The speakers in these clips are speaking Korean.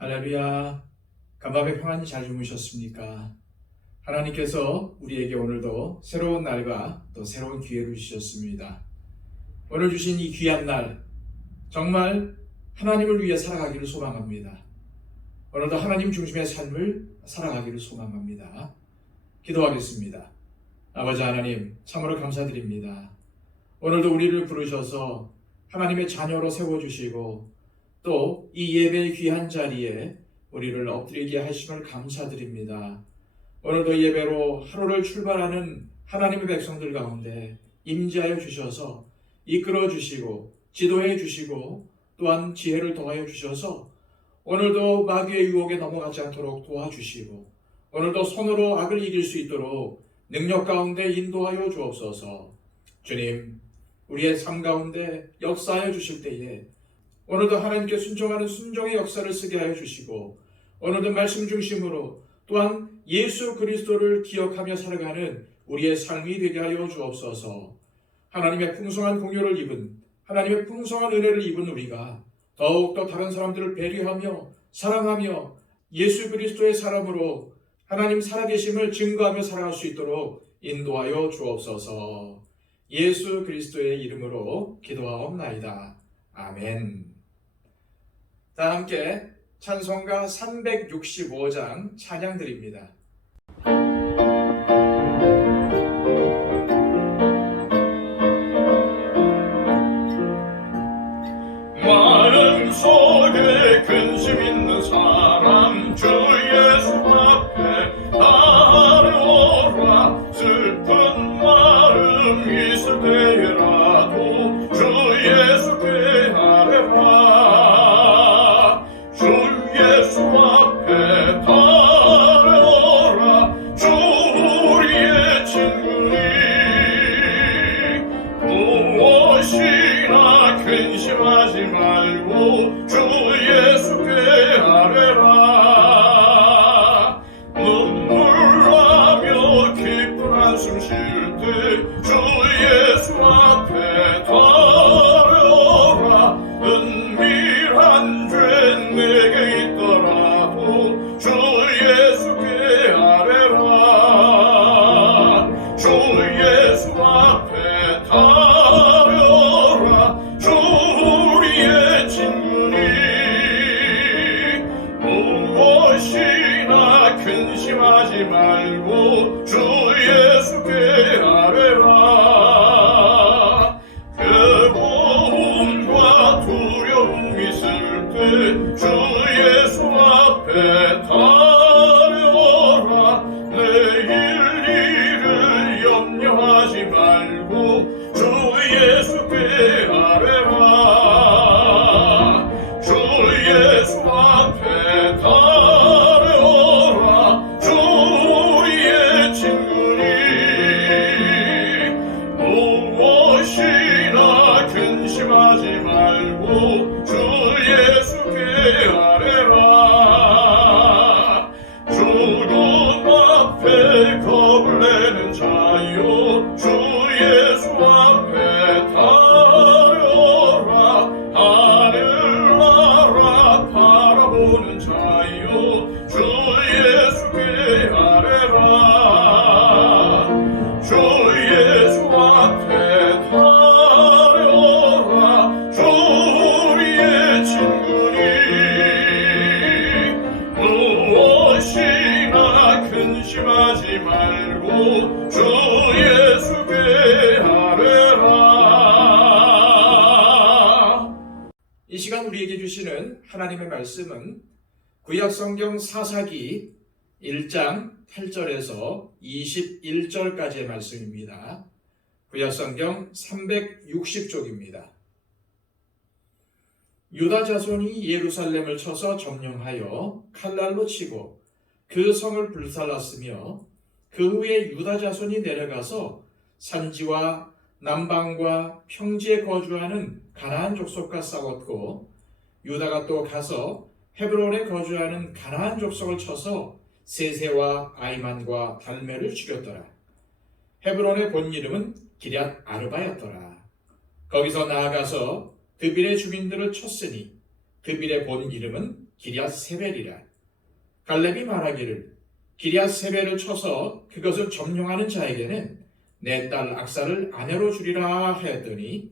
할렐루야. 간밤에 평안히 잘 주무셨습니까? 하나님께서 우리에게 오늘도 새로운 날과 또 새로운 기회를 주셨습니다. 오늘 주신 이 귀한 날, 정말 하나님을 위해 살아가기를 소망합니다. 오늘도 하나님 중심의 삶을 살아가기를 소망합니다. 기도하겠습니다. 아버지 하나님, 참으로 감사드립니다. 오늘도 우리를 부르셔서 하나님의 자녀로 세워주시고 또 이 예배의 귀한 자리에 우리를 엎드리게 하심을 감사드립니다. 오늘도 예배로 하루를 출발하는 하나님의 백성들 가운데 임재하여 주셔서 이끌어 주시고 지도해 주시고 또한 지혜를 더하여 주셔서 오늘도 마귀의 유혹에 넘어가지 않도록 도와주시고 오늘도 손으로 악을 이길 수 있도록 능력 가운데 인도하여 주옵소서. 주님, 우리의 삶 가운데 역사하여 주실 때에 오늘도 하나님께 순종하는 순종의 역사를 쓰게 하여 주시고 오늘도 말씀 중심으로 또한 예수 그리스도를 기억하며 살아가는 우리의 삶이 되게 하여 주옵소서. 하나님의 풍성한 공효를 입은 하나님의 풍성한 은혜를 입은 우리가 더욱더 다른 사람들을 배려하며 사랑하며 예수 그리스도의 사람으로 하나님 살아계심을 증거하며 살아갈 수 있도록 인도하여 주옵소서. 예수 그리스도의 이름으로 기도하옵나이다. 아멘. 다 함께 찬송가 365장 찬양 드립니다. 마음속에 근심 있는 사람 주 예수 앞에 나아오라. 슬픈 마음 있을 때라도 주 예수께 아뢰라. 주 예수 앞에 나아오라. 주 우리의 친구니 무엇이나 근심하지 말고 주 예수께 아뢰라. 눈물나며 깊은 한숨 쉴 때 주 예수 앞에 달려라. 은밀한 죄 내게 있더라도 주 예수께 아뢰라. 주 예수 앞에 달려라. 주 우리의 친구니 무엇이나 근심하지 말고 주 예수께 아뢰라. 괴로움과 두려움 있을 때 주 예수 앞에 달려라. 내일 일을 염려하지 말고 주 예수께 아뢰라. 주 예수 앞에 달려라. 주 우리의 친구니 무엇이나 근심하지 말고 주 예수께 아뢰라. 주님 앞에 겁을 내는 자요 주 예수 앞에 달려라. 하늘 나라 바라보는 자요 주 예수께 아뢰라. 주 예수 앞에 달려라. 주 우리의 친구니 무엇이나 근심하지 말고 주 예수께 아뢰라. 이 시간 우리에게 주시는 하나님의 말씀은 구약성경 사사기 1장 8절에서 21절까지의 말씀입니다. 구약성경 360쪽입니다. 유다 자손이 예루살렘을 쳐서 점령하여 칼날로 치고 그 성을 불살랐으며 그 후에 유다 자손이 내려가서 산지와 남방과 평지에 거주하는 가나안 족속과 싸웠고 유다가 또 가서 헤브론에 거주하는 가나안 족속을 쳐서 세세와 아이만과 달메를 죽였더라. 헤브론의 본 이름은 기럇 아르바였더라. 거기서 나아가서 드빌의 주민들을 쳤으니 드빌의 본 이름은 기럇세벨이라. 갈렙이 말하기를 기럇세벨을 쳐서 그것을 점령하는 자에게는 내 딸 악사를 아내로 주리라 하였더니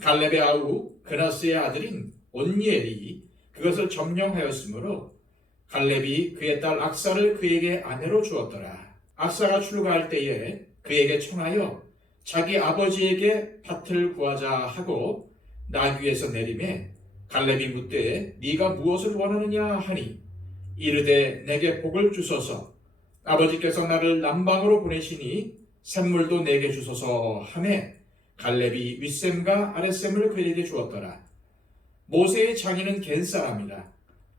갈렙의 아우 그나스의 아들인 온니엘이 그것을 점령하였으므로 갈렙이 그의 딸 악사를 그에게 아내로 주었더라. 악사가 출가할 때에 그에게 청하여 자기 아버지에게 밭을 구하자 하고 나귀에서 내림에 갈렙이 묻되 네가 무엇을 원하느냐 하니 이르되 내게 복을 주소서 아버지께서 나를 남방으로 보내시니 샘물도 내게 주소서 하매 갈렙이 윗샘과 아랫샘을 그에게 주었더라. 모세의 장인은 겐 사람이라.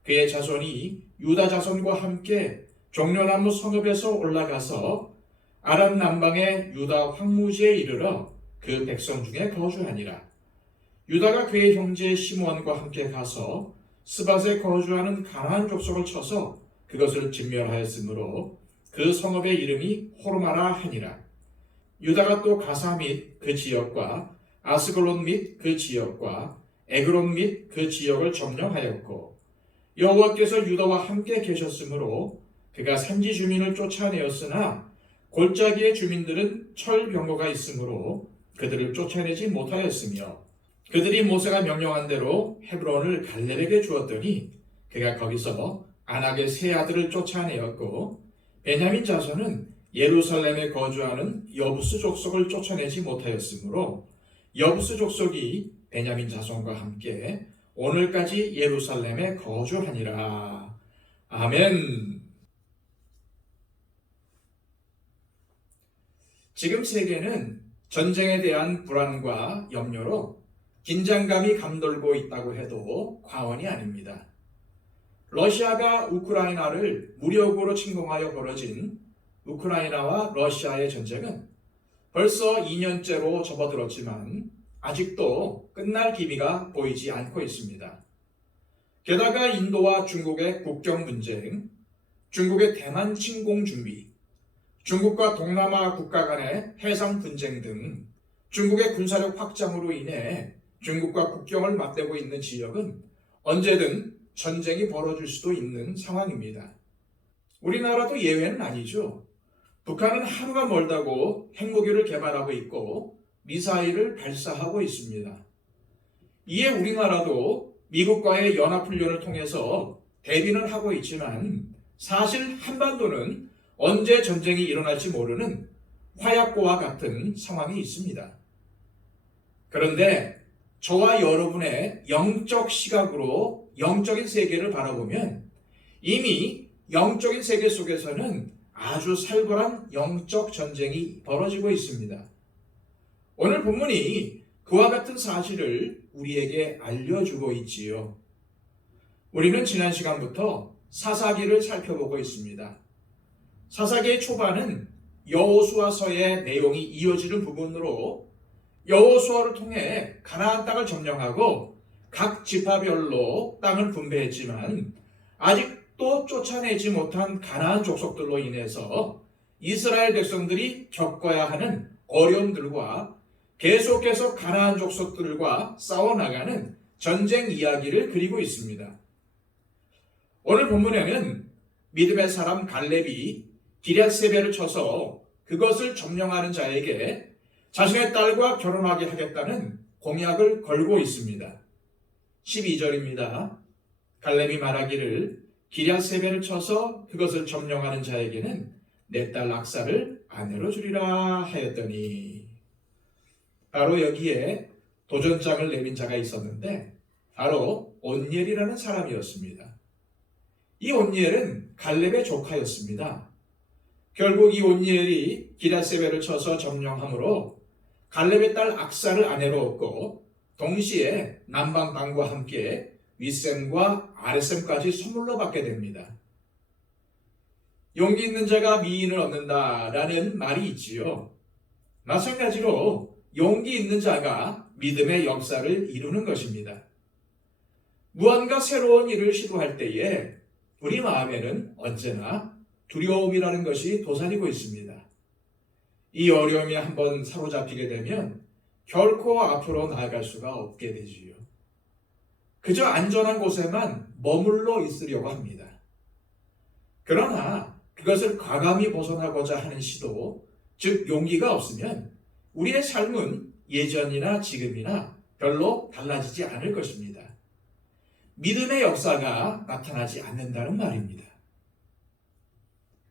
그의 자손이 유다 자손과 함께 종려나무 성읍에서 올라가서 아람 남방의 유다 황무지에 이르러 그 백성 중에 거주하니라. 유다가 그의 형제 시므온과 함께 가서 스밧에 거주하는 가나안 족속을 쳐서 그것을 진멸하였으므로 그 성읍의 이름이 호르마라 하니라. 유다가 또 가사 및 그 지역과 아스글론 및 그 지역과 에그론 및 그 지역을 점령하였고 여호와께서 유다와 함께 계셨으므로 그가 산지 주민을 쫓아내었으나 골짜기의 주민들은 철병거가 있으므로 그들을 쫓아내지 못하였으며 그들이 모세가 명령한 대로 헤브론을 갈렙에게 주었더니 그가 거기서 안악의 세 아들을 쫓아내었고 베냐민 자손은 예루살렘에 거주하는 여부스 족속을 쫓아내지 못하였으므로 여부스 족속이 베냐민 자손과 함께 오늘까지 예루살렘에 거주하니라. 아멘. 지금 세계는 전쟁에 대한 불안과 염려로 긴장감이 감돌고 있다고 해도 과언이 아닙니다. 러시아가 우크라이나를 무력으로 침공하여 벌어진 우크라이나와 러시아의 전쟁은 벌써 2년째로 접어들었지만 아직도 끝날 기미가 보이지 않고 있습니다. 게다가 인도와 중국의 국경 분쟁, 중국의 대만 침공 준비, 중국과 동남아 국가 간의 해상 분쟁 등 중국의 군사력 확장으로 인해 중국과 국경을 맞대고 있는 지역은 언제든 전쟁이 벌어질 수도 있는 상황입니다. 우리나라도 예외는 아니죠. 북한은 하루가 멀다고 핵무기를 개발하고 있고 미사일을 발사하고 있습니다. 이에 우리나라도 미국과의 연합훈련을 통해서 대비는 하고 있지만 사실 한반도는 언제 전쟁이 일어날지 모르는 화약고와 같은 상황이 있습니다. 그런데 저와 여러분의 영적 시각으로 영적인 세계를 바라보면 이미 영적인 세계 속에서는 아주 살벌한 영적 전쟁이 벌어지고 있습니다. 오늘 본문이 그와 같은 사실을 우리에게 알려주고 있지요. 우리는 지난 시간부터 사사기를 살펴보고 있습니다. 사사기의 초반은 여호수아서의 내용이 이어지는 부분으로 여호수아를 통해 가나안 땅을 점령하고 각 지파별로 땅을 분배했지만 아직도 쫓아내지 못한 가나안 족속들로 인해서 이스라엘 백성들이 겪어야 하는 어려움들과 계속해서 가나안 족속들과 싸워나가는 전쟁 이야기를 그리고 있습니다. 오늘 본문에는 믿음의 사람 갈렙이 기럇세벨을 쳐서 그것을 점령하는 자에게 자신의 딸과 결혼하게 하겠다는 공약을 걸고 있습니다. 12절입니다. 갈렙이 말하기를 기럇세벨을 쳐서 그것을 점령하는 자에게는 내 딸 악사를 아내로 주리라 하였더니 바로 여기에 도전장을 내민 자가 있었는데 바로 온니엘이라는 사람이었습니다. 이 온니엘은 갈렙의 조카였습니다. 결국 이 온니엘이 기럇세벨을 쳐서 점령함으로 갈렙의 딸 악사를 아내로 얻고 동시에 남방 방과 함께 윗샘과 아랫샘까지 선물로 받게 됩니다. 용기 있는 자가 미인을 얻는다라는 말이 있지요. 마찬가지로 용기 있는 자가 믿음의 역사를 이루는 것입니다. 무언가 새로운 일을 시도할 때에 우리 마음에는 언제나 두려움이라는 것이 도사리고 있습니다. 이 어려움에 한번 사로잡히게 되면 결코 앞으로 나아갈 수가 없게 되지요. 그저 안전한 곳에만 머물러 있으려고 합니다. 그러나 그것을 과감히 벗어나고자 하는 시도, 즉 용기가 없으면 우리의 삶은 예전이나 지금이나 별로 달라지지 않을 것입니다. 믿음의 역사가 나타나지 않는다는 말입니다.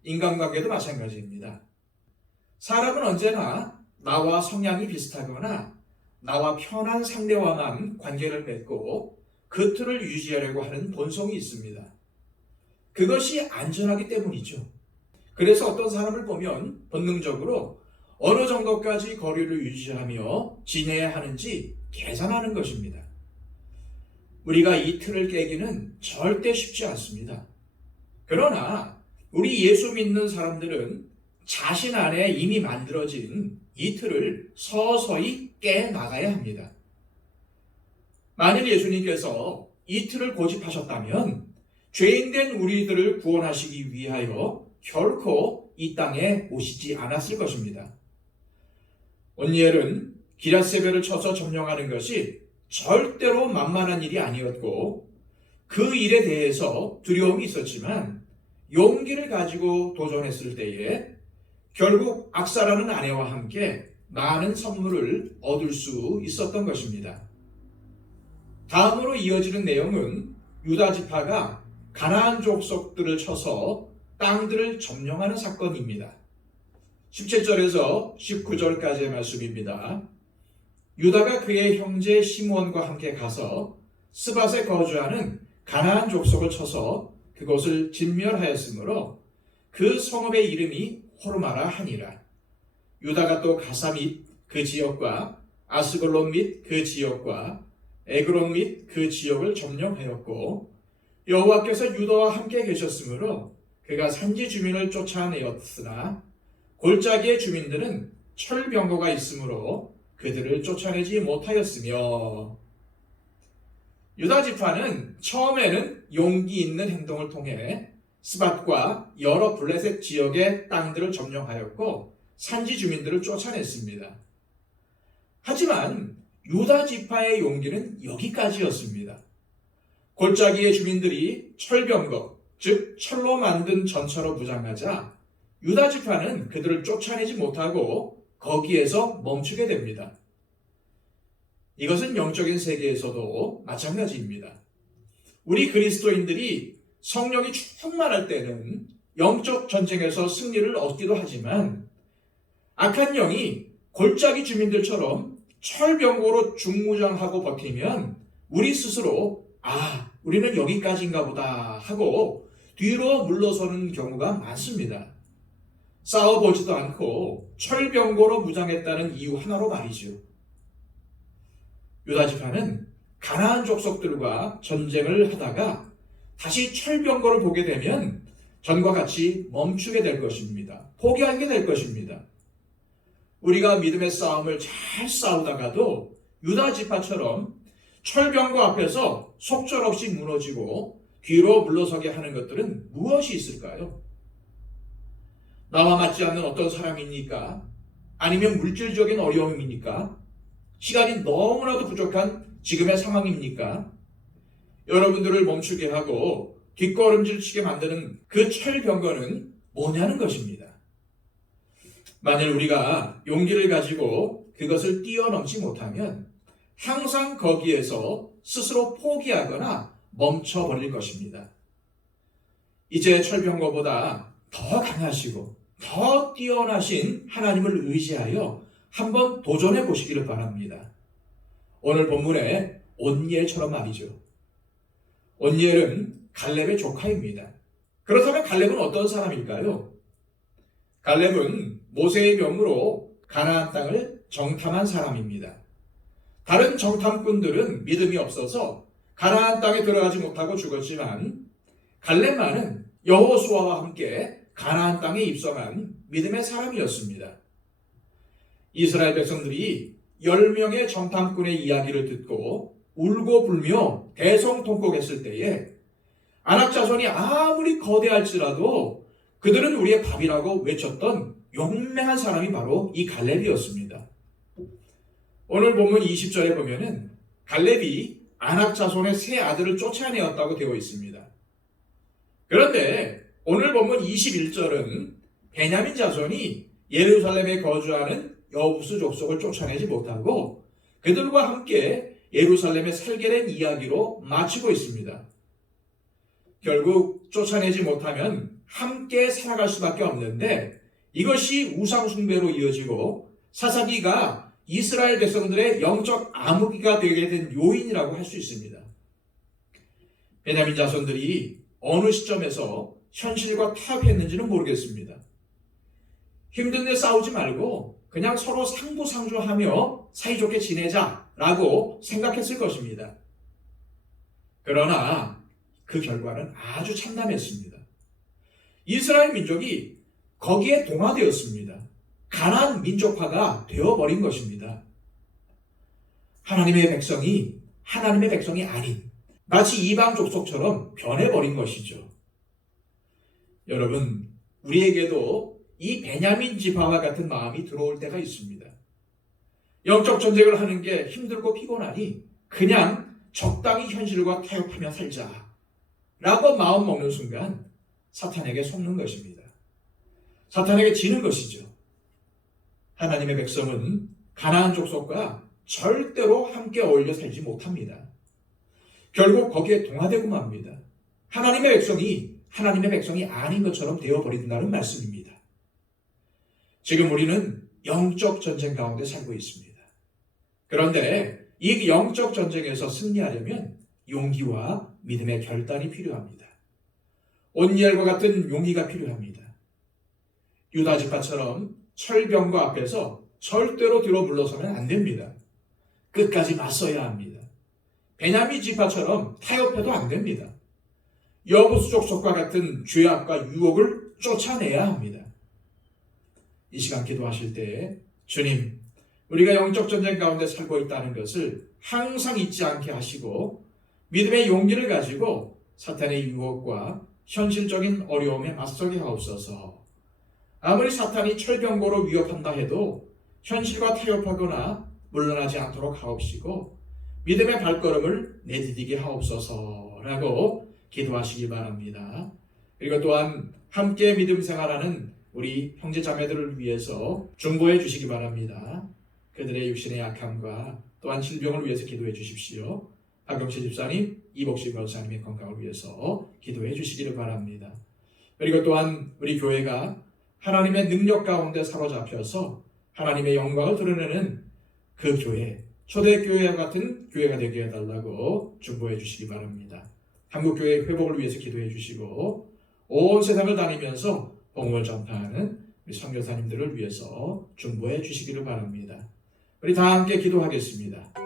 인간관계도 마찬가지입니다. 사람은 언제나 나와 성향이 비슷하거나 나와 편한 상대와만 관계를 맺고 그 틀을 유지하려고 하는 본성이 있습니다. 그것이 안전하기 때문이죠. 그래서 어떤 사람을 보면 본능적으로 어느 정도까지 거리를 유지하며 지내야 하는지 계산하는 것입니다. 우리가 이 틀을 깨기는 절대 쉽지 않습니다. 그러나 우리 예수 믿는 사람들은 자신 안에 이미 만들어진 이 틀을 서서히 깨나가야 합니다. 만일 예수님께서 이 틀을 고집하셨다면 죄인된 우리들을 구원하시기 위하여 결코 이 땅에 오시지 않았을 것입니다. 온니엘은 기랏세벨을 쳐서 점령하는 것이 절대로 만만한 일이 아니었고 그 일에 대해서 두려움이 있었지만 용기를 가지고 도전했을 때에 결국 악사라는 아내와 함께 많은 선물을 얻을 수 있었던 것입니다. 다음으로 이어지는 내용은 유다 지파가 가나안 족속들을 쳐서 땅들을 점령하는 사건입니다. 17절에서 19절까지의 말씀입니다. 유다가 그의 형제 시므온과 함께 가서 스밧에 거주하는 가나안 족속을 쳐서 그곳을 진멸하였으므로 그 성읍의 이름이 호르마라 하니라. 유다가 또 가사 및 그 지역과 아스글론 및 그 지역과 에그론 및 그 지역을 점령하였고 여호와께서 유다와 함께 계셨으므로 그가 산지 주민을 쫓아내었으나 골짜기의 주민들은 철병거가 있으므로 그들을 쫓아내지 못하였으며. 유다 지파는 처음에는 용기 있는 행동을 통해 스밧과 여러 블레셋 지역의 땅들을 점령하였고 산지 주민들을 쫓아냈습니다. 하지만 유다 지파의 용기는 여기까지였습니다. 골짜기의 주민들이 철병거, 즉 철로 만든 전차로 무장하자 유다 지파는 그들을 쫓아내지 못하고 거기에서 멈추게 됩니다. 이것은 영적인 세계에서도 마찬가지입니다. 우리 그리스도인들이 성령이 충만할 때는 영적 전쟁에서 승리를 얻기도 하지만 악한 영이 골짜기 주민들처럼 철병고로 중무장하고 버티면 우리 스스로 우리는 여기까지인가 보다 하고 뒤로 물러서는 경우가 많습니다. 싸워보지도 않고 철병고로 무장했다는 이유 하나로 말이죠. 유다 지파는 가나안 족속들과 전쟁을 하다가 다시 철병거를 보게 되면 전과 같이 멈추게 될 것입니다. 포기하게 될 것입니다. 우리가 믿음의 싸움을 잘 싸우다가도 유다 지파처럼 철병거 앞에서 속절없이 무너지고 뒤로 물러서게 하는 것들은 무엇이 있을까요? 나와 맞지 않는 어떤 사람입니까? 아니면 물질적인 어려움입니까? 시간이 너무나도 부족한 지금의 상황입니까? 여러분들을 멈추게 하고 뒷걸음질 치게 만드는 그 철병거는 뭐냐는 것입니다. 만일 우리가 용기를 가지고 그것을 뛰어넘지 못하면 항상 거기에서 스스로 포기하거나 멈춰버릴 것입니다. 이제 철병거보다 더 강하시고 더 뛰어나신 하나님을 의지하여 한번 도전해 보시기를 바랍니다. 오늘 본문의 온니엘처럼 말이죠. 온니엘은 갈렙의 조카입니다. 그렇다면 갈렙은 어떤 사람일까요? 갈렙은 모세의 명으로 가나안 땅을 정탐한 사람입니다. 다른 정탐꾼들은 믿음이 없어서 가나안 땅에 들어가지 못하고 죽었지만 갈렙만은 여호수아와 함께 가나안 땅에 입성한 믿음의 사람이었습니다. 이스라엘 백성들이 10명의 정탐꾼의 이야기를 듣고 울고 불며 대성통곡했을 때에 아낙 자손이 아무리 거대할지라도 그들은 우리의 밥이라고 외쳤던 용맹한 사람이 바로 이 갈렙이었습니다. 오늘 본문 20절에 보면은 갈렙이 아낙 자손의 세 아들을 쫓아내었다고 되어 있습니다. 그런데 오늘 본문 21절은 베냐민 자손이 예루살렘에 거주하는 여부수 족속을 쫓아내지 못하고 그들과 함께 예루살렘에 살게 된 이야기로 마치고 있습니다. 결국 쫓아내지 못하면 함께 살아갈 수밖에 없는데 이것이 우상숭배로 이어지고 사사기가 이스라엘 백성들의 영적 암흑기가 되게 된 요인이라고 할 수 있습니다. 베냐민 자손들이 어느 시점에서 현실과 타협했는지는 모르겠습니다. 힘든데 싸우지 말고 그냥 서로 상부상조하며 사이좋게 지내자라고 생각했을 것입니다. 그러나 그 결과는 아주 참담했습니다. 이스라엘 민족이 거기에 동화되었습니다. 가나안 민족화가 되어버린 것입니다. 하나님의 백성이 아닌 마치 이방 족속처럼 변해버린 것이죠. 여러분, 우리에게도 이 베냐민 지파와 같은 마음이 들어올 때가 있습니다. 영적 전쟁을 하는 게 힘들고 피곤하니 그냥 적당히 현실과 타협하며 살자라고 마음 먹는 순간 사탄에게 속는 것입니다. 사탄에게 지는 것이죠. 하나님의 백성은 가나안 족속과 절대로 함께 어울려 살지 못합니다. 결국 거기에 동화되고 맙니다. 하나님의 백성이 아닌 것처럼 되어버린다는 말씀입니다. 지금 우리는 영적 전쟁 가운데 살고 있습니다. 그런데 이 영적 전쟁에서 승리하려면 용기와 믿음의 결단이 필요합니다. 온니엘과 같은 용기가 필요합니다. 유다 지파처럼 철병과 앞에서 절대로 뒤로 물러서면 안 됩니다. 끝까지 맞서야 합니다. 베냐민 지파처럼 타협해도 안 됩니다. 여부수 족속과 같은 죄악과 유혹을 쫓아내야 합니다. 이 시간 기도하실 때 주님, 우리가 영적 전쟁 가운데 살고 있다는 것을 항상 잊지 않게 하시고 믿음의 용기를 가지고 사탄의 유혹과 현실적인 어려움에 맞서게 하옵소서. 아무리 사탄이 철병거로 위협한다 해도 현실과 타협하거나 물러나지 않도록 하옵시고 믿음의 발걸음을 내디디게 하옵소서라고 기도하시기 바랍니다. 그리고 또한 함께 믿음 생활하는 우리 형제 자매들을 위해서 중보해 주시기 바랍니다. 그들의 육신의 약함과 또한 질병을 위해서 기도해 주십시오. 박영실 집사님, 이복식 권사님의 건강을 위해서 기도해 주시기를 바랍니다. 그리고 또한 우리 교회가 하나님의 능력 가운데 사로잡혀서 하나님의 영광을 드러내는 그 교회, 초대교회와 같은 교회가 되게 해달라고 중보해 주시기 바랍니다. 한국교회 회복을 위해서 기도해 주시고 온 세상을 다니면서 복음을 전파하는 우리 선교사님들을 위해서 중보해 주시기를 바랍니다. 우리 다 함께 기도하겠습니다.